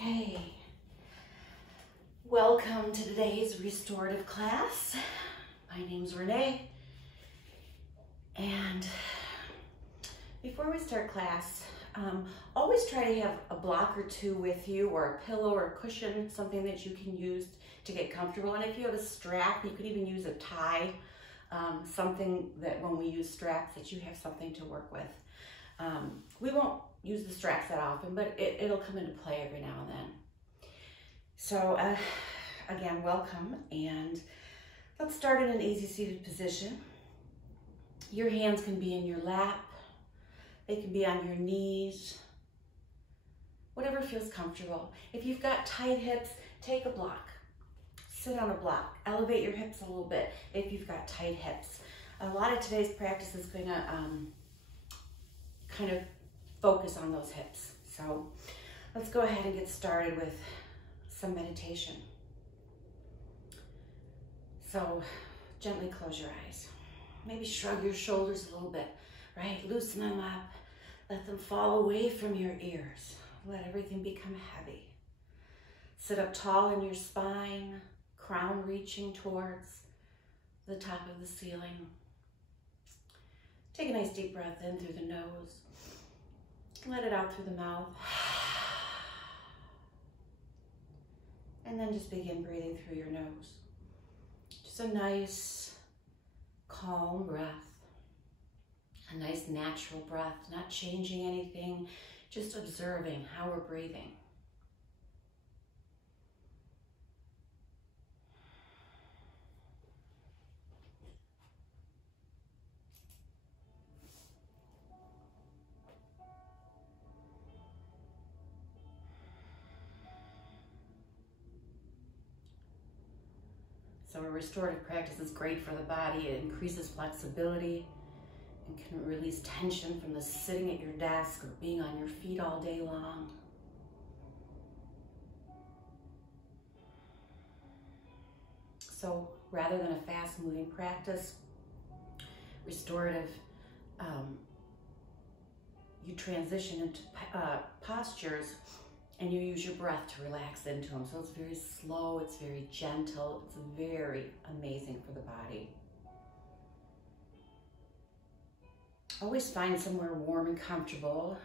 Okay, welcome to today's restorative class. My name's Renee, and before we start class, always try to have a block or two with you, or a pillow or a cushion, something that you can use to get comfortable. And if you have a strap, you could even use a tie, something that when we use straps that you have something to work with. We won't use the straps that often, but it'll come into play every now and then. So again, welcome, and let's start in an easy seated position. Your hands can be in your lap, they can be on your knees, whatever feels comfortable. If you've got tight hips, take a block, sit on a block, elevate your hips a little bit if you've got tight hips. A lot of today's practice is going to kind of focus on those hips. So let's go ahead and get started with some meditation. So gently close your eyes. Maybe shrug your shoulders a little bit, right? Loosen them up. Let them fall away from your ears. Let everything become heavy. Sit up tall in your spine, crown reaching towards the top of the ceiling. Take a nice deep breath in through the nose. Let it out through the mouth. And then just begin breathing through your nose. Just a nice, calm breath. A nice natural breath, not changing anything, just observing how we're breathing. So a restorative practice is great for the body. It increases flexibility and can release tension from the sitting at your desk or being on your feet all day long. So rather than a fast-moving practice, restorative, you transition into postures and you use your breath to relax into them. So it's very slow, it's very gentle, it's very amazing for the body. Always find somewhere warm and comfortable.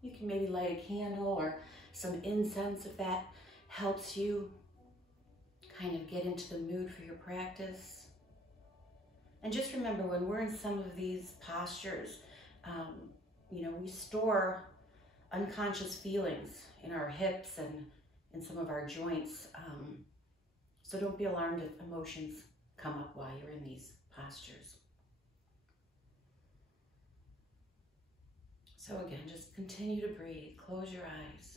You can maybe light a candle or some incense if that helps you kind of get into the mood for your practice. And just remember, when we're in some of these postures, we store unconscious feelings in our hips and in some of our joints. So don't be alarmed if emotions come up while you're in these postures. So again, just continue to breathe. Close your eyes.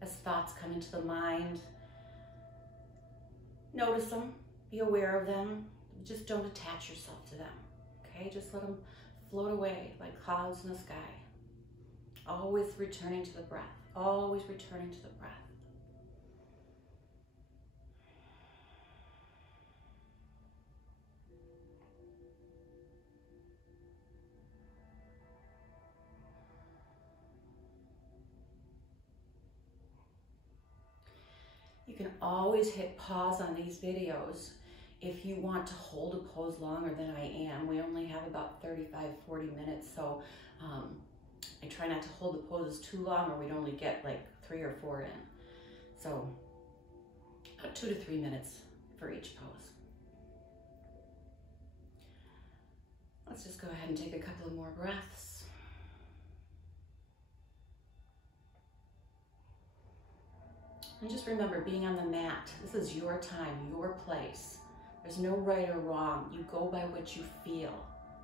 As thoughts come into the mind, notice them, be aware of them, just don't attach yourself to them, okay? Just let them float away like clouds in the sky. Always returning to the breath, always returning to the breath. You can always hit pause on these videos if you want to hold a pose longer than I am. We only have about 35-40 minutes, so I try not to hold the poses too long, or we'd only get like 3 or 4 in. So about 2 to 3 minutes for each pose. Let's just go ahead and take a couple of more breaths. And just remember, being on the mat, this is your time, your place. There's no right or wrong. You go by what you feel,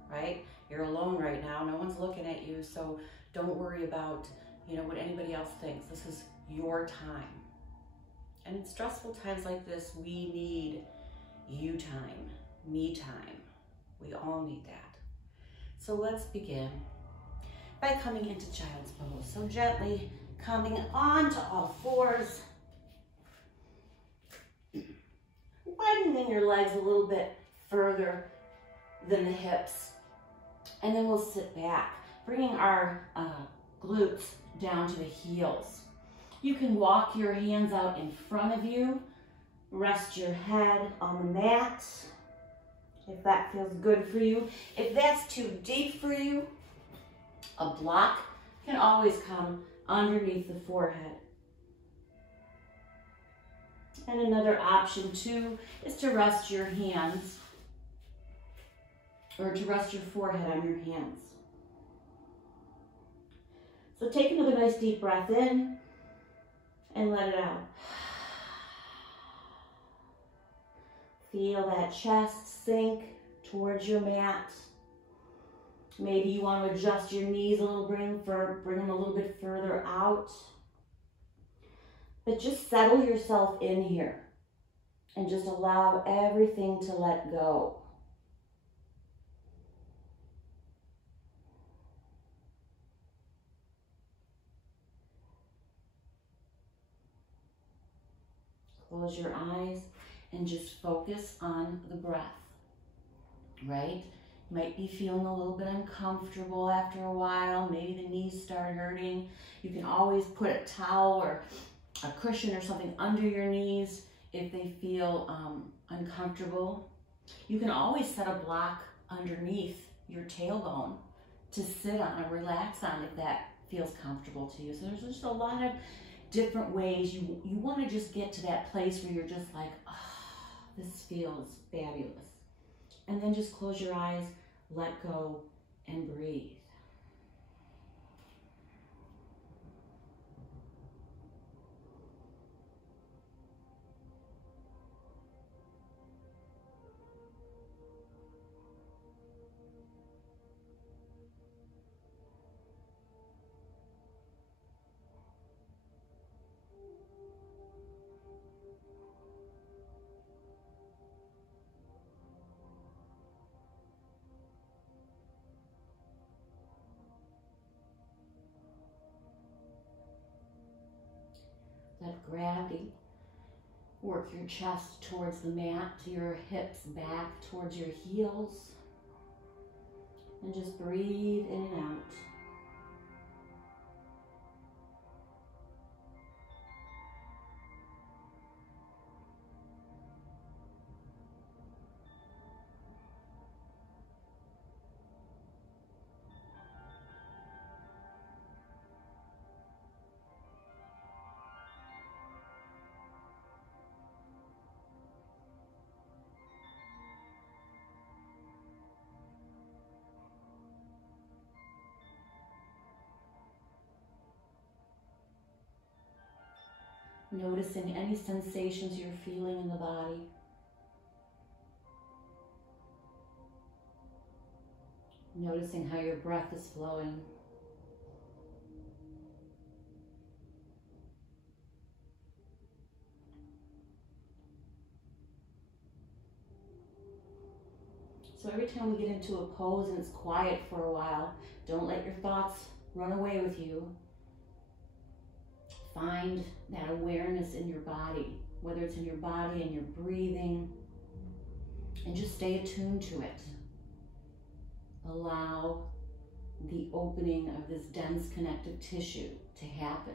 right? You're alone right now. No one's looking at you, so don't worry about, what anybody else thinks. This is your time. And in stressful times like this, we need you time, me time. We all need that. So let's begin. by coming into child's pose. So gently coming onto all fours, widening your legs a little bit further than the hips. And then we'll sit back, bringing our glutes down to the heels. You can walk your hands out in front of you, rest your head on the mat, if that feels good for you. If that's too deep for you, a block can always come underneath the forehead. And another option too is to rest your hands, or to rest your forehead on your hands. So take another nice deep breath in and let it out. Feel that chest sink towards your mat. Maybe you want to adjust your knees a little, bring them a little bit further out. But just settle yourself in here and just allow everything to let go. Close your eyes and just focus on the breath, right? You might be feeling a little bit uncomfortable after a while. Maybe the knees start hurting. You can always put a towel or a cushion or something under your knees if they feel uncomfortable. You can always set a block underneath your tailbone to sit on or relax on if that feels comfortable to you. So there's just a lot of different ways. You want to just get to that place where you're just like, oh, this feels fabulous. And then just close your eyes, let go, and breathe. Let gravity work your chest towards the mat, your hips back towards your heels. And just breathe in and out. Noticing any sensations you're feeling in the body. Noticing how your breath is flowing. So every time we get into a pose and it's quiet for a while, don't let your thoughts run away with you. Find that awareness in your body, whether it's in your body and your breathing, and just stay attuned to it. Allow the opening of this dense connective tissue to happen.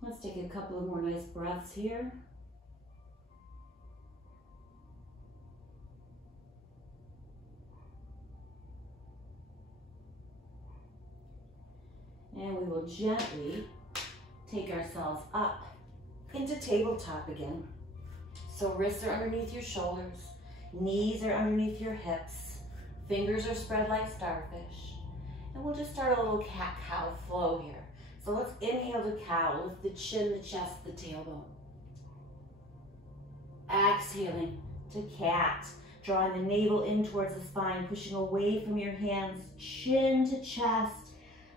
Let's take a couple of more nice breaths here. And we will gently take ourselves up into tabletop again. So wrists are underneath your shoulders, knees are underneath your hips, fingers are spread like starfish. And we'll just start a little cat-cow flow here. So let's inhale to cow, lift the chin, the chest, the tailbone. Exhaling to cat, drawing the navel in towards the spine, pushing away from your hands, chin to chest,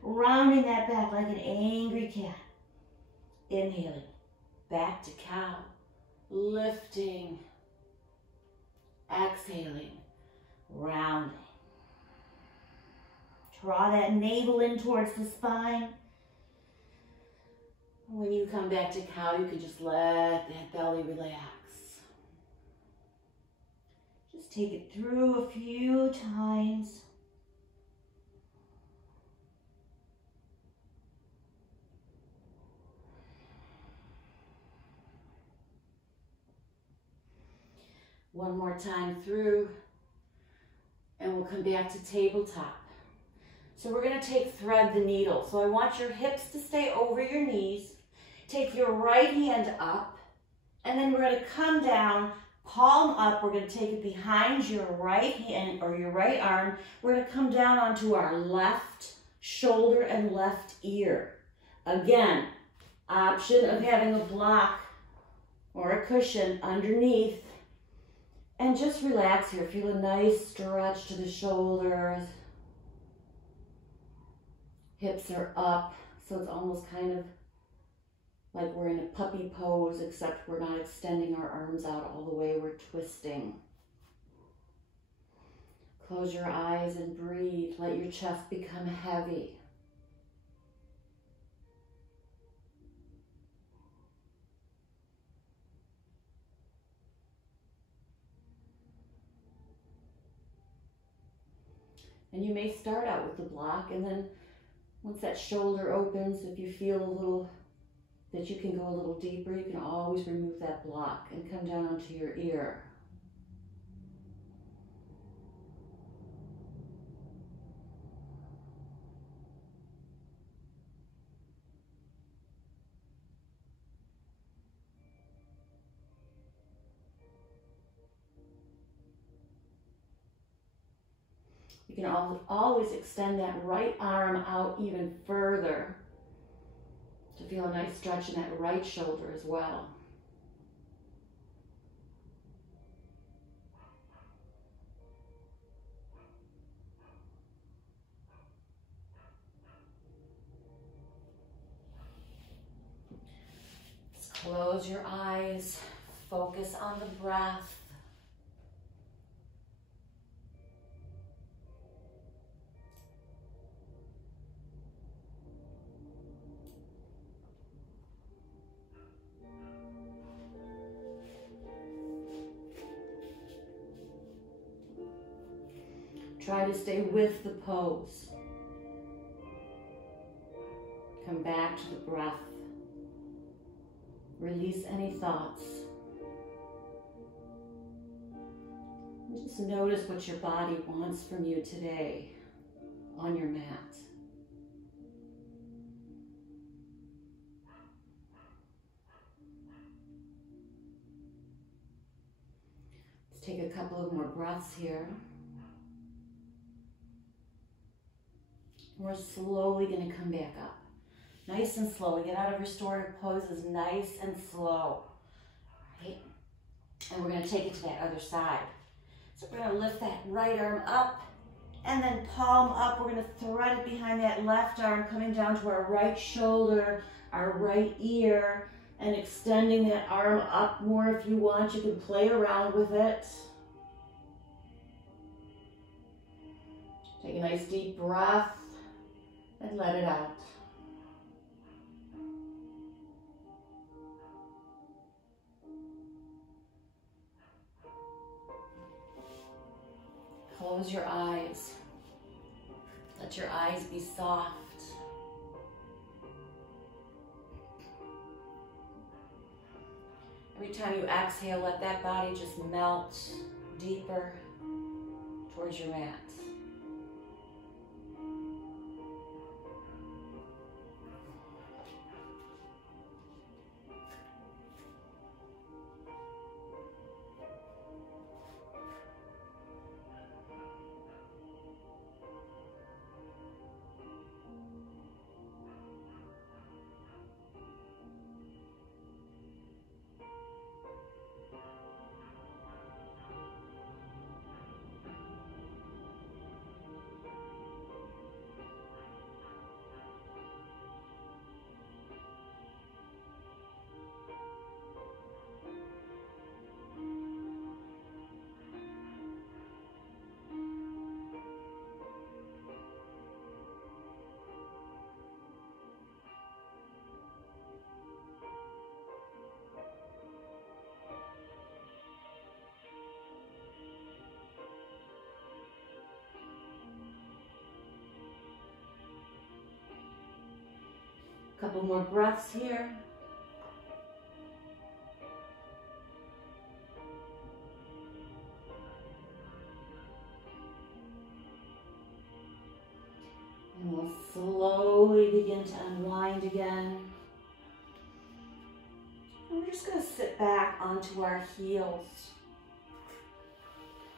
rounding that back like an angry cat. Inhaling, back to cow, lifting Draw that navel in towards the spine. When you come back to cow, you can just let that belly relax. Just take it through a few times. One more time through, and we'll come back to tabletop. So we're going to thread the needle. So I want your hips to stay over your knees. Take your right hand up, and then we're going to come down, palm up. We're going to take it behind your right hand or your right arm. We're going to come down onto our left shoulder and left ear. Again, option of having a block or a cushion underneath. And just relax here. Feel a nice stretch to the shoulders. Hips are up, so it's almost kind of like we're in a puppy pose, except we're not extending our arms out all the way, we're twisting. Close your eyes and breathe. Let your chest become heavy. And you may start out with the block, and then once that shoulder opens, if you feel a little, that you can go a little deeper, you can always remove that block and come down onto your ear. You can always extend that right arm out even further to feel a nice stretch in that right shoulder as well. Just close your eyes, focus on the breath. Try to stay with the pose. Come back to the breath. Release any thoughts. And just notice what your body wants from you today on your mat. Let's take a couple of more breaths here. We're slowly going to come back up. Nice and slow. Get out of restorative poses nice and slow. Right? And we're going to take it to that other side. So we're going to lift that right arm up and then palm up. We're going to thread it behind that left arm, coming down to our right shoulder, our right ear, and extending that arm up more if you want. You can play around with it. Take a nice deep breath. And let it out. Close your eyes. Let your eyes be soft. Every time you exhale, let that body just melt deeper towards your mat. Couple more breaths here. And we'll slowly begin to unwind again. And we're just going to sit back onto our heels.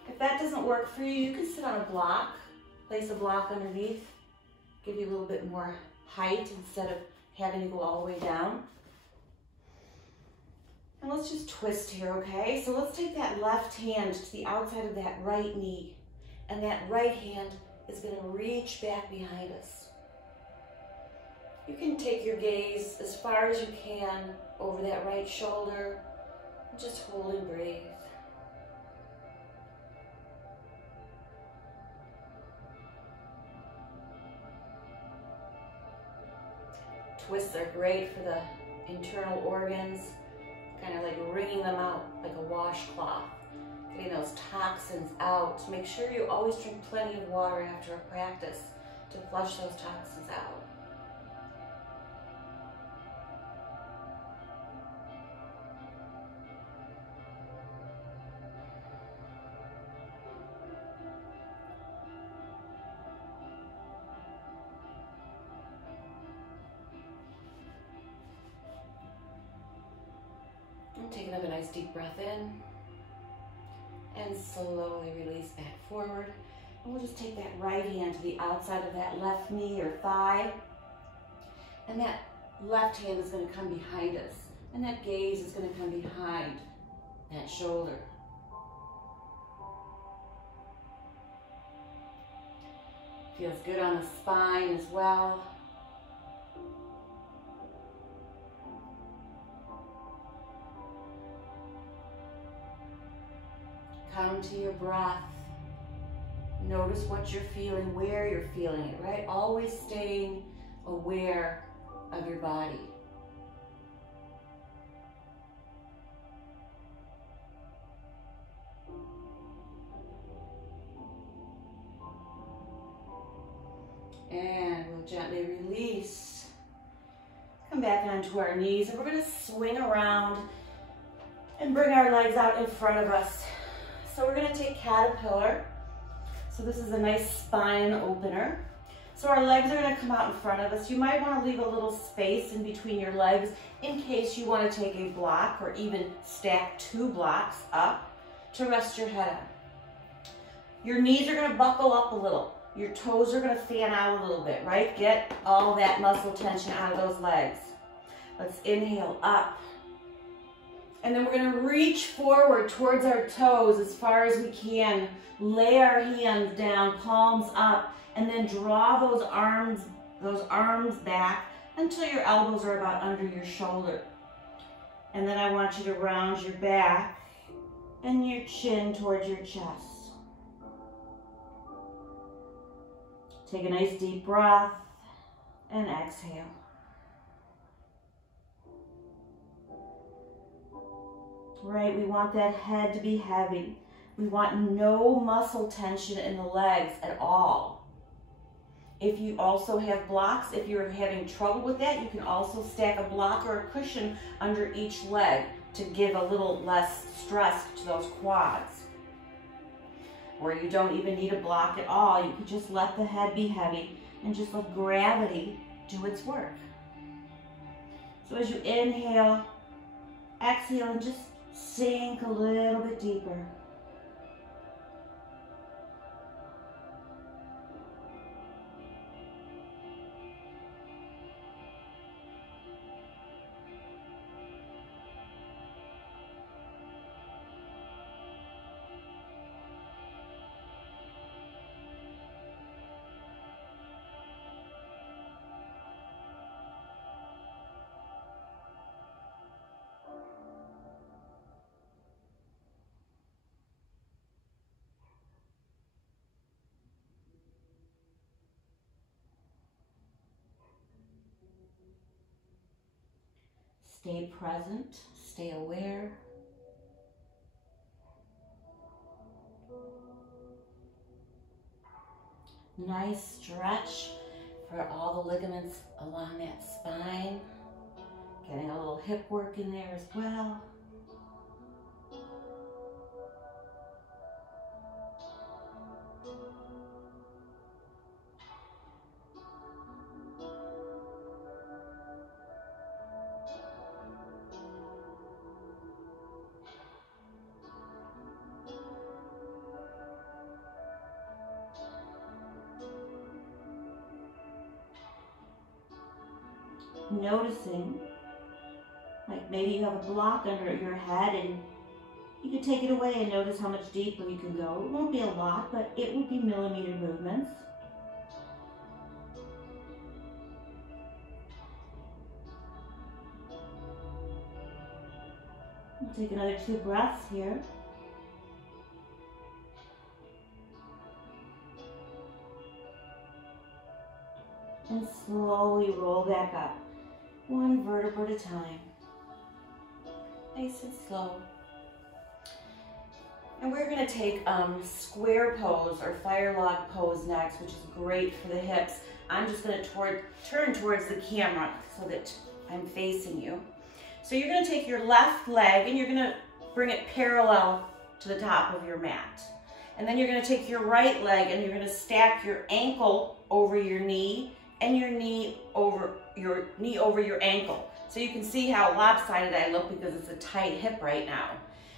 If that doesn't work for you, you can sit on a block. Place a block underneath. Give you a little bit more height instead of having to go all the way down. And let's just twist here, okay? So let's take that left hand to the outside of that right knee. And that right hand is going to reach back behind us. You can take your gaze as far as you can over that right shoulder. And just hold and breathe. Twists are great for the internal organs, kind of like wringing them out like a washcloth, getting those toxins out. Make sure you always drink plenty of water after a practice to flush those toxins out. Take another nice deep breath in and slowly release back forward. And we'll just take that right hand to the outside of that left knee or thigh. And that left hand is going to come behind us. And that gaze is going to come behind that shoulder. Feels good on the spine as well. Come to your breath. Notice what you're feeling, where you're feeling it, right? Always staying aware of your body. And we'll gently release. Come back onto our knees, and we're going to swing around and bring our legs out in front of us. So we're going to take caterpillar. So this is a nice spine opener. So our legs are going to come out in front of us. You might want to leave a little space in between your legs in case you want to take a block or even stack 2 blocks up to rest your head on. Your knees are going to buckle up a little. Your toes are going to fan out a little bit, right? Get all that muscle tension out of those legs. Let's inhale up. And then we're going to reach forward towards our toes as far as we can. Lay our hands down, palms up, and then draw those arms back until your elbows are about under your shoulder. And then I want you to round your back and your chin towards your chest. Take a nice deep breath and exhale. Right, we want that head to be heavy. We want no muscle tension in the legs at all. If you also have blocks, if you're having trouble with that, you can also stack a block or a cushion under each leg to give a little less stress to those quads. Or you don't even need a block at all. You could just let the head be heavy and just let gravity do its work. So as you inhale, exhale, and just sink a little bit deeper. Stay present, stay aware. Nice stretch for all the ligaments along that spine. Getting a little hip work in there as well. Noticing, like maybe you have a block under your head and you can take it away and notice how much deeper you can go. It won't be a lot, but it will be millimeter movements. We'll take another 2 breaths here. And slowly roll back up, 1 vertebra at a time. Nice and slow. And we're going to take square pose or fire log pose next, which is great for the hips. I'm just going to turn towards the camera so that I'm facing you. So you're going to take your left leg and you're going to bring it parallel to the top of your mat. And then you're going to take your right leg and you're going to stack your ankle over your knee and your knee over your ankle. So you can see how lopsided I look because it's a tight hip right now.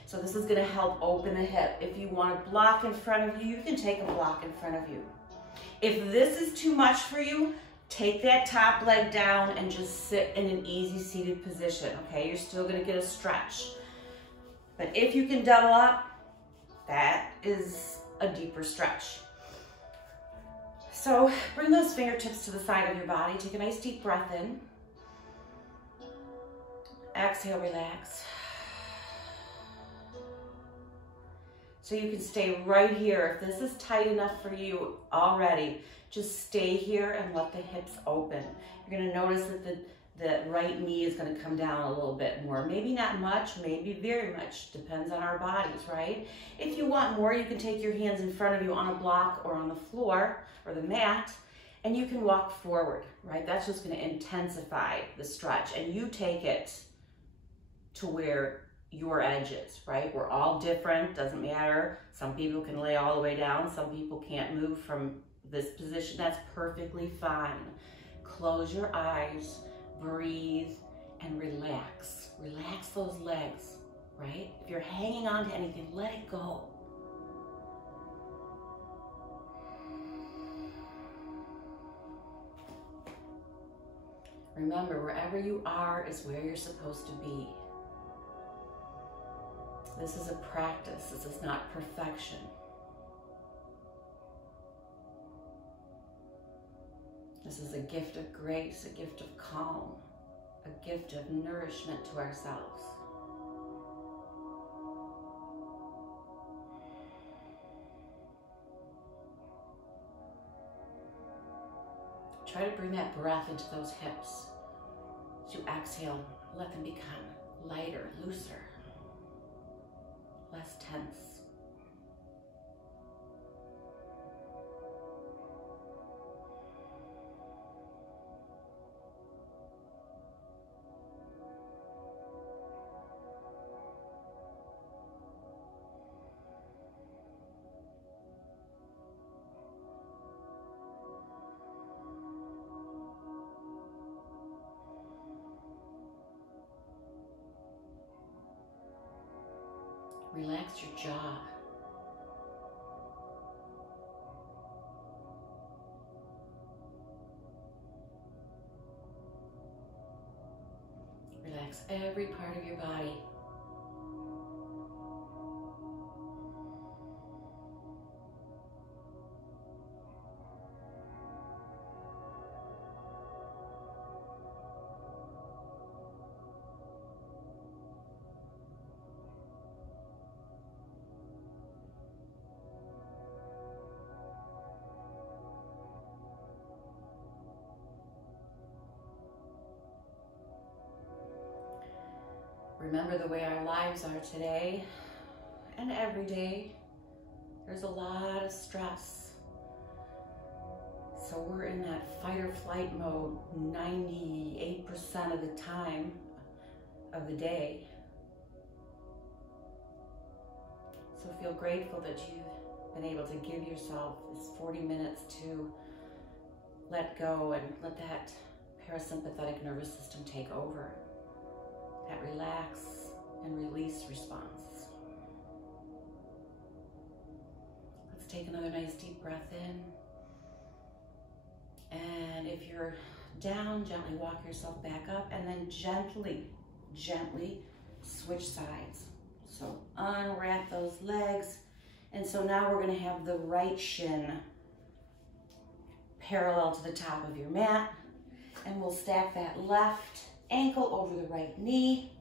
So this is gonna help open the hip. If you want a block in front of you, you can take a block in front of you. If this is too much for you, take that top leg down and just sit in an easy seated position, okay? You're still gonna get a stretch. But if you can double up, that is a deeper stretch. So bring those fingertips to the side of your body. Take a nice deep breath in. Exhale, relax. So you can stay right here. If this is tight enough for you already, just stay here and let the hips open. You're gonna notice that the right knee is gonna come down a little bit more. Maybe not much, maybe very much. Depends on our bodies, right? If you want more, you can take your hands in front of you on a block or on the floor or the mat, and you can walk forward, right? That's just gonna intensify the stretch, and you take it to where your edge is, right? We're all different, doesn't matter. Some people can lay all the way down, some people can't move from this position. That's perfectly fine. Close your eyes, breathe, and relax. Relax those legs, right? If you're hanging on to anything, let it go. Remember, wherever you are is where you're supposed to be. This is a practice. This is not perfection. This is a gift of grace, a gift of calm, a gift of nourishment to ourselves. Try to bring that breath into those hips. As you exhale, let them become lighter, looser, less tense. Relax your jaw. Relax every part of your body. Remember the way our lives are today and every day. There's a lot of stress. So we're in that fight or flight mode 98% of the time of the day. So feel grateful that you've been able to give yourself this 40 minutes to let go and let that parasympathetic nervous system take over. That relax and release response. Let's take another nice deep breath in. And if you're down, gently walk yourself back up and then gently switch sides. So unwrap those legs. And so now we're going to have the right shin parallel to the top of your mat. And we'll stack that left ankle over the right knee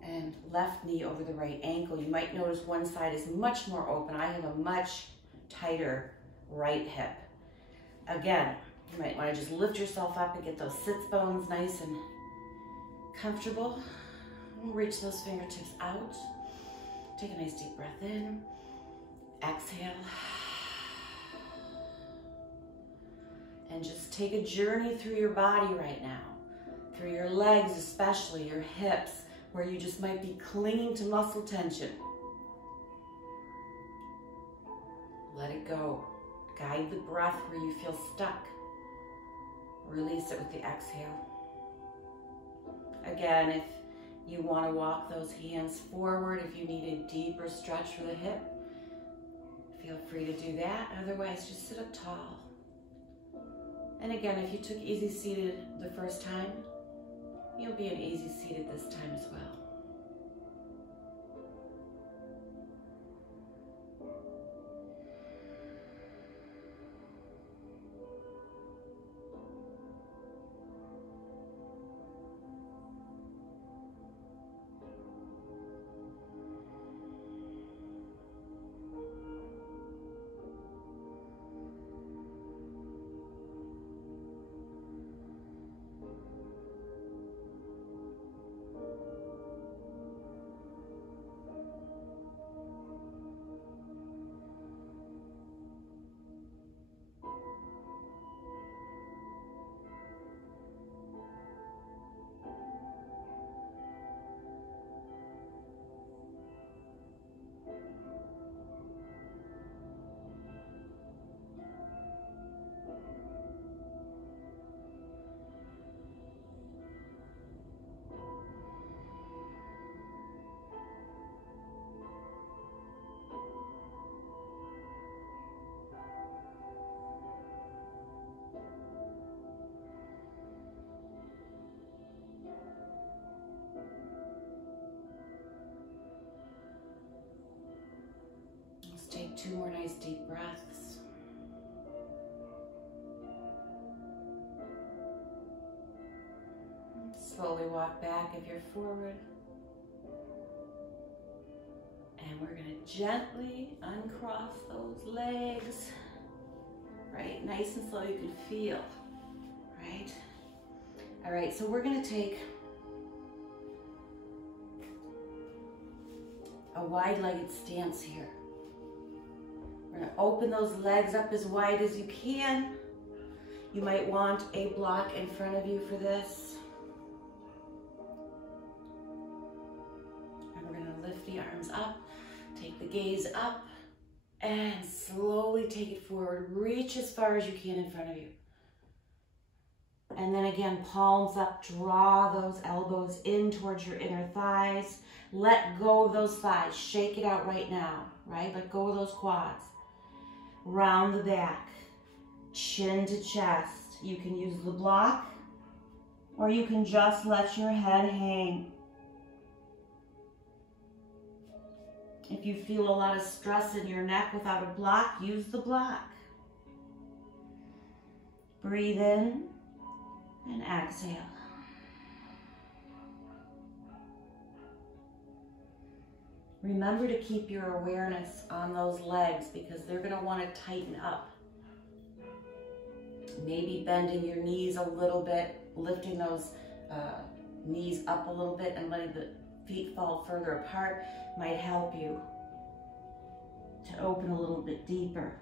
and left knee over the right ankle. You might notice one side is much more open. I have a much tighter right hip. Again, you might want to just lift yourself up and get those sits bones nice and comfortable. Reach those fingertips out. Take a nice deep breath in. Exhale. And just take a journey through your body right now. Through your legs especially, your hips, where you just might be clinging to muscle tension. Let it go. Guide the breath where you feel stuck. Release it with the exhale. Again, if you want to walk those hands forward, if you need a deeper stretch for the hip, feel free to do that. Otherwise, just sit up tall. And again, if you took easy seated the first time, you'll be in easy seated this time as well. Take 2 more nice deep breaths. Slowly walk back if you're forward. And we're going to gently uncross those legs. Right, nice and slow, you can feel. Right? All right, so we're going to take a wide-legged stance here. We're going to open those legs up as wide as you can. You might want a block in front of you for this. And we're going to lift the arms up, take the gaze up, and slowly take it forward. Reach as far as you can in front of you. And then again, palms up, draw those elbows in towards your inner thighs. Let go of those thighs. Shake it out right now, right? Let go of those quads. Round the back, chin to chest. You can use the block, or you can just let your head hang. If you feel a lot of stress in your neck without a block, use the block. Breathe in and exhale. Remember to keep your awareness on those legs because they're going to want to tighten up. Maybe bending your knees a little bit, lifting those knees up a little bit and letting the feet fall further apart might help you to open a little bit deeper.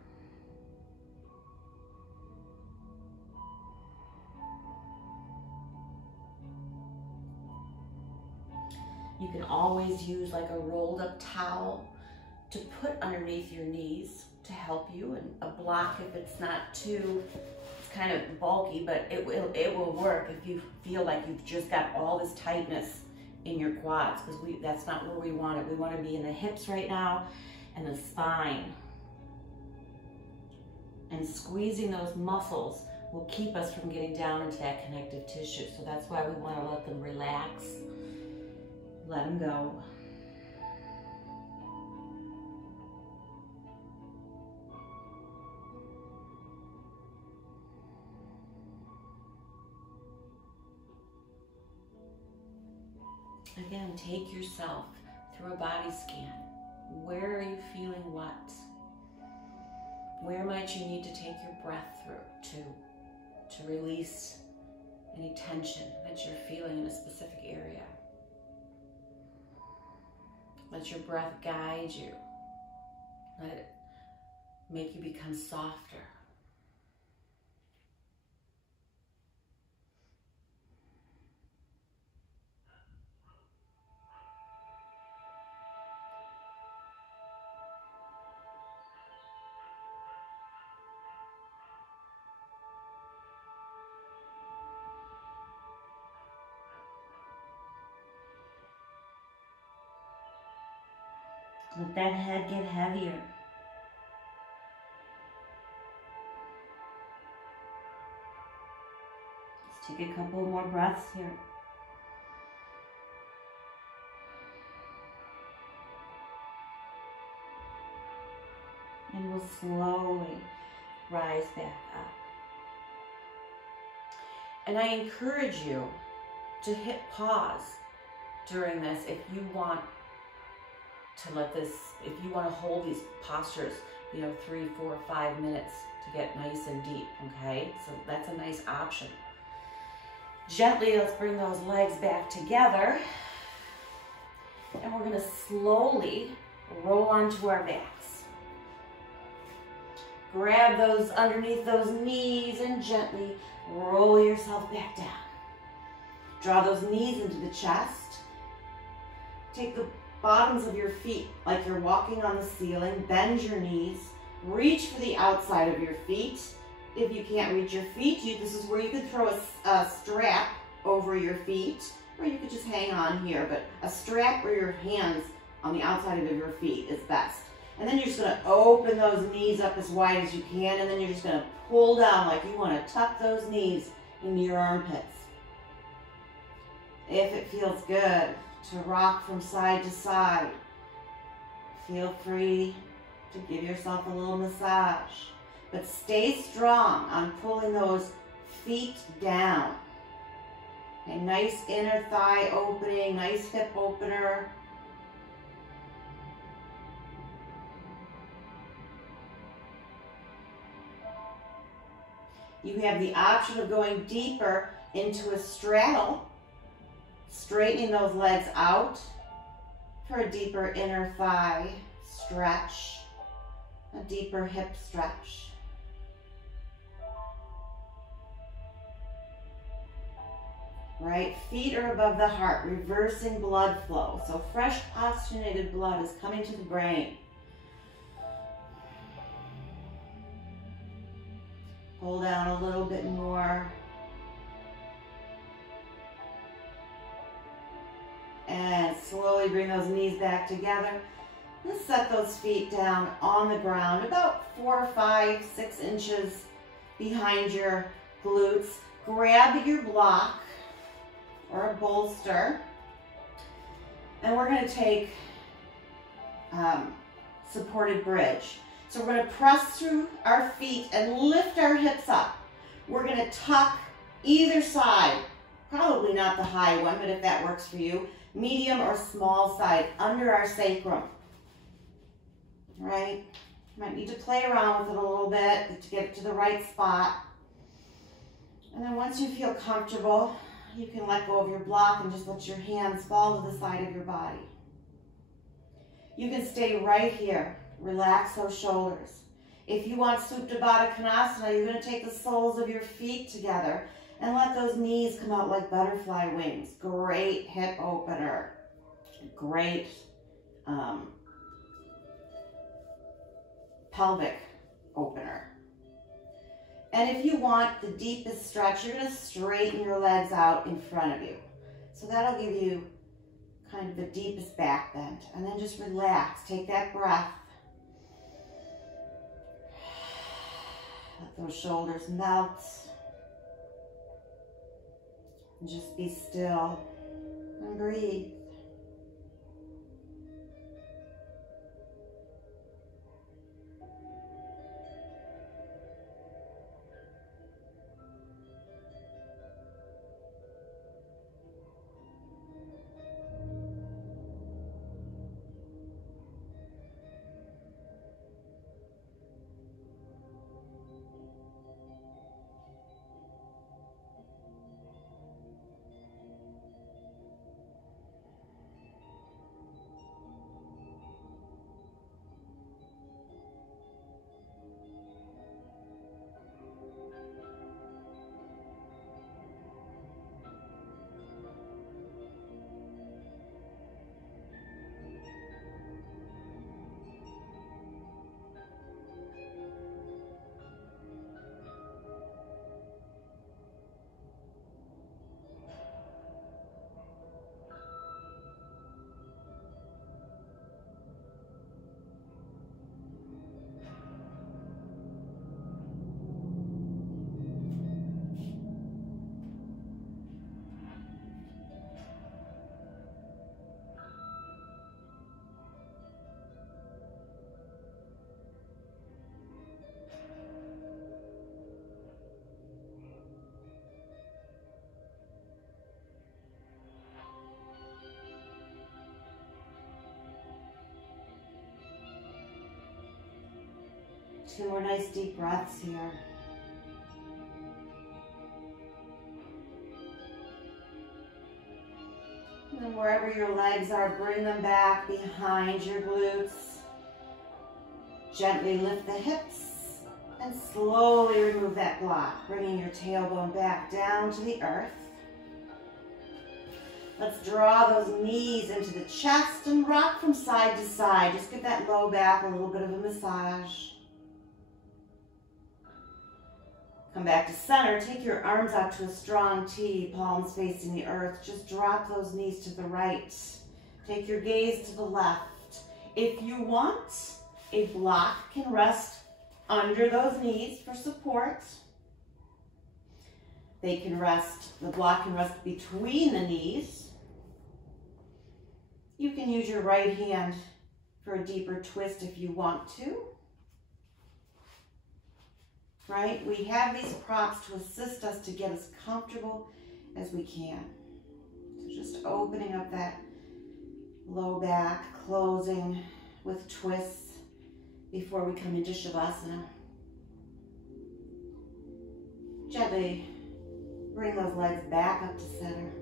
You can always use like a rolled up towel to put underneath your knees to help you, and a block if it's not too, it's kind of bulky, but it will work if you feel like you've just got all this tightness in your quads, because that's not where we want it. We want to be in the hips right now and the spine. And squeezing those muscles will keep us from getting down into that connective tissue. So that's why we want to let them relax, let them go. Again, take yourself through a body scan. Where are you feeling what? Where might you need to take your breath through to release any tension that you're feeling in a specific area? Let your breath guide you. Let it make you become softer. Let that head get heavier. Let's take a couple more breaths here. And we'll slowly rise back up. And I encourage you to hit pause during this if you want to let this, if you want to hold these postures, 3, 4, 5 minutes to get nice and deep, okay? So that's a nice option. Gently, let's bring those legs back together. And we're going to slowly roll onto our backs. Grab those underneath those knees and gently roll yourself back down. Draw those knees into the chest. Take the bottoms of your feet like you're walking on the ceiling. Bend your knees. Reach for the outside of your feet. If you can't reach your feet, this is where you could throw a strap over your feet, or you could just hang on here, but a strap or your hands on the outside of your feet is best. And then you're just going to open those knees up as wide as you can, and then you're just going to pull down like you want to tuck those knees into your armpits. If it feels good to rock from side to side, feel free to give yourself a little massage. But stay strong on pulling those feet down. A nice inner thigh opening, nice hip opener. You have the option of going deeper into a straddle, straightening those legs out for a deeper inner thigh stretch, a deeper hip stretch. Right, feet are above the heart, reversing blood flow. So fresh oxygenated blood is coming to the brain. Pull down a little bit more. And slowly bring those knees back together. Let's set those feet down on the ground, about 4, 5, 6 inches behind your glutes. Grab your block or a bolster, and we're going to take supported bridge. So we're going to press through our feet and lift our hips up. We're going to tuck either side, probably not the high one, but if that works for you, medium or small side under our sacrum. Right? You might need to play around with it a little bit to get it to the right spot. And then once you feel comfortable, you can let go of your block and just let your hands fall to the side of your body. You can stay right here. Relax those shoulders. If you want Supta Baddha Konasana, you're going to take the soles of your feet together and let those knees come out like butterfly wings. Great hip opener. Great pelvic opener. And if you want the deepest stretch, you're going to straighten your legs out in front of you. So that'll give you kind of the deepest back bend. And then just relax. Take that breath. Let those shoulders melt. And just be still and breathe. Two more nice deep breaths here. And then wherever your legs are, bring them back behind your glutes. Gently lift the hips and slowly remove that block, bringing your tailbone back down to the earth. Let's draw those knees into the chest and rock from side to side. Just give that low back a little bit of a massage. Come back to center. Take your arms out to a strong T, palms facing the earth. Just drop those knees to the right. Take your gaze to the left. If you want, a block can rest under those knees for support. The block can rest between the knees. You can use your right hand for a deeper twist if you want to. Right? We have these props to assist us to get as comfortable as we can. So just opening up that low back, closing with twists before we come into Shavasana. Gently bring those legs back up to center.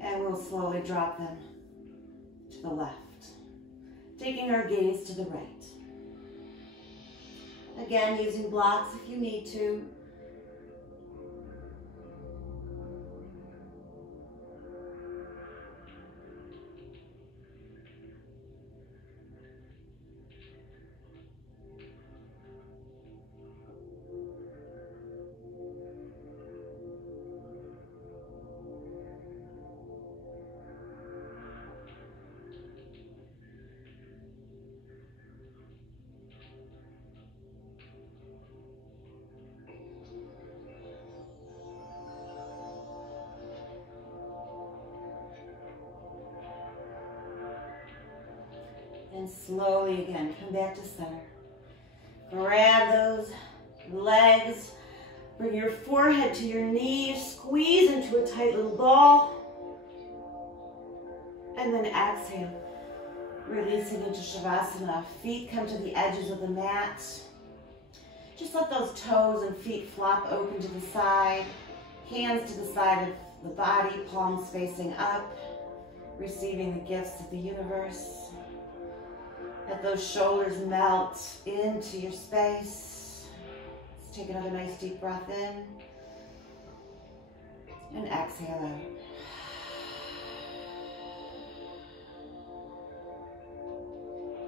And we'll slowly drop them to the left, taking our gaze to the right. Again, using blocks if you need to. And slowly again, come back to center. Grab those legs, bring your forehead to your knees, squeeze into a tight little ball, and then exhale, releasing into Shavasana. Feet come to the edges of the mat. Just let those toes and feet flop open to the side, hands to the side of the body, palms facing up, receiving the gifts of the universe. Let those shoulders melt into your space. Let's take another nice deep breath in and exhale out.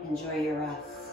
Enjoy your rest.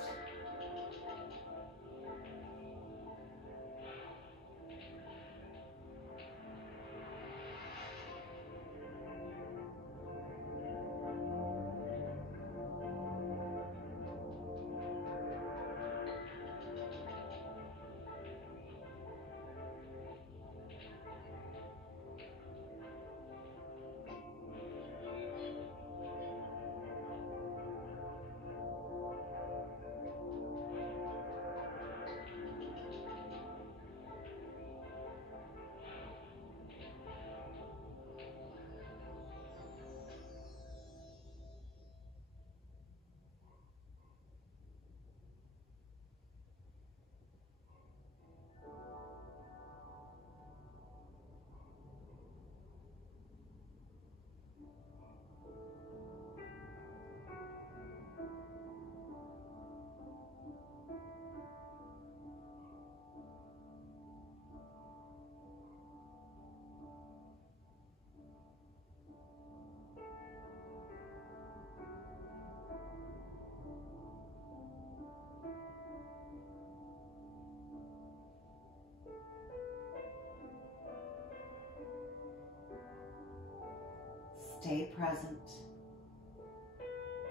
Stay present.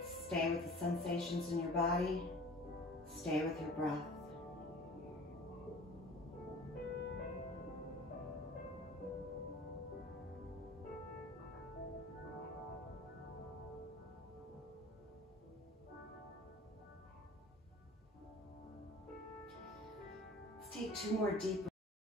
Stay with the sensations in your body. Stay with your breath. Let's take 2 more deep